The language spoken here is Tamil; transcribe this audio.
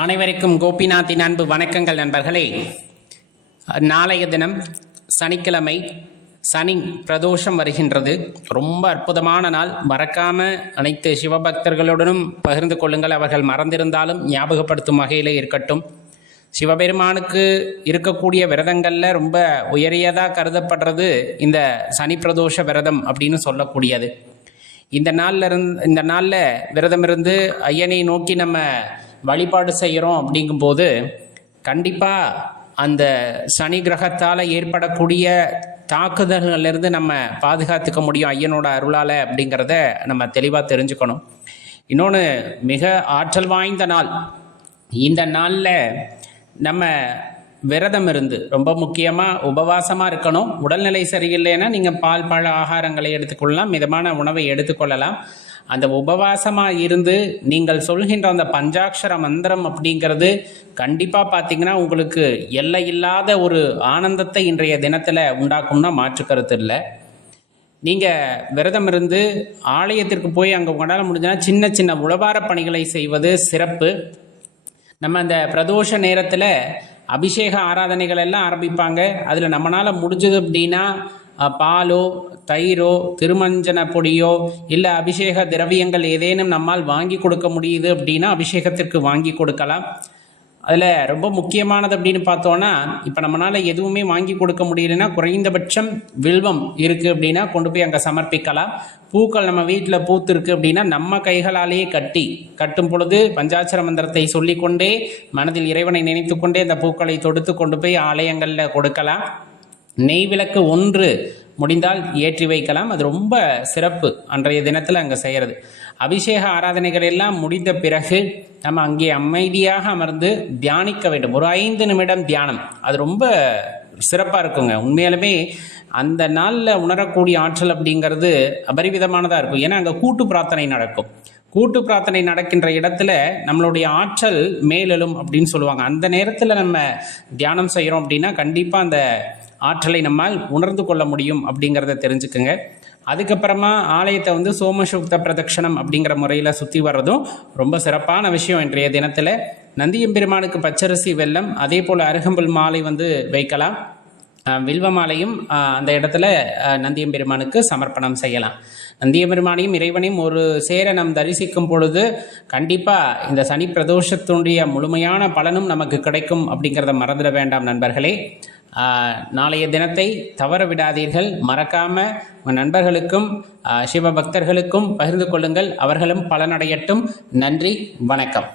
அனைவருக்கும் கோபிநாத்தின் அன்பு வணக்கங்கள் நண்பர்களே. நாளைய தினம் சனிக்கிழமை, சனி பிரதோஷம் வருகின்றது. ரொம்ப அற்புதமான நாள். மறக்காம அனைத்து சிவபக்தர்களுடனும் பகிர்ந்து கொள்ளுங்கள். அவர்கள் மறந்திருந்தாலும் ஞாபகப்படுத்தும் வகையில் இருக்கட்டும். சிவபெருமானுக்கு இருக்கக்கூடிய விரதங்களில் ரொம்ப உயரியதாக கருதப்படுறது இந்த சனி பிரதோஷ விரதம் அப்படின்னு சொல்லக்கூடியது. இந்த நாளில் விரதம் இருந்து ஐயனை நோக்கி நம்ம வழிபாடு செய்கிறோம். அப்படிங்கும்போது கண்டிப்பாக அந்த சனி கிரகத்தால் ஏற்படக்கூடிய தாக்குதல்களிலிருந்து நம்ம பாதுகாத்துக்க முடியும் ஐயனோட அருளால் அப்படிங்கிறத நம்ம தெளிவாக தெரிஞ்சுக்கணும். இன்னொன்று, மிக ஆற்றல் வாய்ந்த நாள். இந்த நாளில் நம்ம விரதம் இருந்து, ரொம்ப முக்கியமாக உபவாசமாக இருக்கணும். உடல்நிலை சரியில்லைன்னா நீங்கள் பால் பழ ஆகாரங்களை எடுத்துக்கொள்ளலாம், மிதமான உணவை எடுத்துக்கொள்ளலாம். அந்த உபவாசமாக இருந்து நீங்கள் சொல்கின்ற அந்த பஞ்சாட்சர மந்திரம் அப்படிங்கிறது கண்டிப்பாக பார்த்தீங்கன்னா உங்களுக்கு எல்லை இல்லாத ஒரு ஆனந்தத்தை இன்றைய தினத்தில் உண்டாக்கும்னா மாற்று கருத்து இல்லை. நீங்கள் விரதம் இருந்து ஆலயத்திற்கு போய் அங்கே உங்களால் முடிஞ்சனா சின்ன சின்ன உழவார பணிகளை செய்வது சிறப்பு. நம்ம அந்த பிரதோஷ நேரத்தில் அபிஷேக ஆராதனைகள் எல்லாம் ஆரம்பிப்பாங்க. அதில் நம்மளால் முடிஞ்சது அப்படின்னா பாலோ தயிரோ திருமஞ்சன பொடியோ இல்லை அபிஷேக திரவியங்கள் ஏதேனும் நம்மால் வாங்கி கொடுக்க முடியுது அப்படின்னா அபிஷேகத்திற்கு வாங்கி கொடுக்கலாம். அதில் ரொம்ப முக்கியமானது அப்படின்னு பார்த்தோன்னா, இப்போ நம்மளால் எதுவுமே வாங்கி கொடுக்க முடியலன்னா குறைந்தபட்சம் வில்வம் இருக்குது அப்படின்னா கொண்டு போய் அங்கே சமர்ப்பிக்கலாம். பூக்கள் நம்ம வீட்டில் பூத்து இருக்குது அப்படின்னா நம்ம கைகளாலேயே கட்டும் பொழுது பஞ்சாட்சர மந்திரத்தை சொல்லிக்கொண்டே மனதில் இறைவனை நினைத்து கொண்டே அந்த பூக்களை தொடுத்து கொண்டு போய் ஆலயங்களில் கொடுக்கலாம். நெய் விளக்கு 1 முடிந்தால் ஏற்றி வைக்கலாம். அது ரொம்ப சிறப்பு அன்றைய தினத்தில் அங்கே செய்கிறது. அபிஷேக ஆராதனைகள் எல்லாம் முடிந்த பிறகு நம்ம அங்கே அமைதியாக அமர்ந்து தியானிக்க வேண்டும். ஒரு 5 நிமிடம் தியானம். அது ரொம்ப சிறப்பாக இருக்குங்க. உண்மையாலுமே அந்த நாளில் உணரக்கூடிய ஆற்றல் அப்படிங்கிறது அபரிவிதமானதாக இருக்கும். ஏன்னா அங்கே கூட்டு பிரார்த்தனை நடக்கும். கூட்டு பிரார்த்தனை நடக்கின்ற இடத்துல நம்மளுடைய ஆற்றல் மேலெழும் அப்படின்னு சொல்லுவாங்க. அந்த நேரத்தில் நம்ம தியானம் செய்கிறோம் அப்படின்னா கண்டிப்பாக அந்த ஆற்றலை நம்மால் உணர்ந்து கொள்ள முடியும் அப்படிங்கிறத தெரிஞ்சுக்குங்க. அதுக்கப்புறமா ஆலயத்தை சோமசூக்த பிரதட்சணம் அப்படிங்கிற முறையில் சுற்றி வர்றதும் ரொம்ப சிறப்பான விஷயம். இன்றைய தினத்தில் நந்தியம்பெருமானுக்கு பச்சரிசி வெல்லம், அதே போல் அருகம்புல் மாலை வைக்கலாம். வில்வ மாலையும் அந்த இடத்துல நந்தியம்பெருமானுக்கு சமர்ப்பணம் செய்யலாம். நந்தியம்பெருமானையும் இறைவனையும் ஒரு சேர நம் தரிசிக்கும் பொழுது கண்டிப்பாக இந்த சனி பிரதோஷத்தினுடைய முழுமையான பலனும் நமக்கு கிடைக்கும் அப்படிங்கிறத மறந்துட வேண்டாம் நண்பர்களே. நாளைய தினத்தை தவற விடாதீர்கள். மறக்காமல் உங்கள் நண்பர்களுக்கும் சிவபக்தர்களுக்கும் பகிர்ந்து கொள்ளுங்கள். அவர்களும் பலனடையட்டும். நன்றி, வணக்கம்.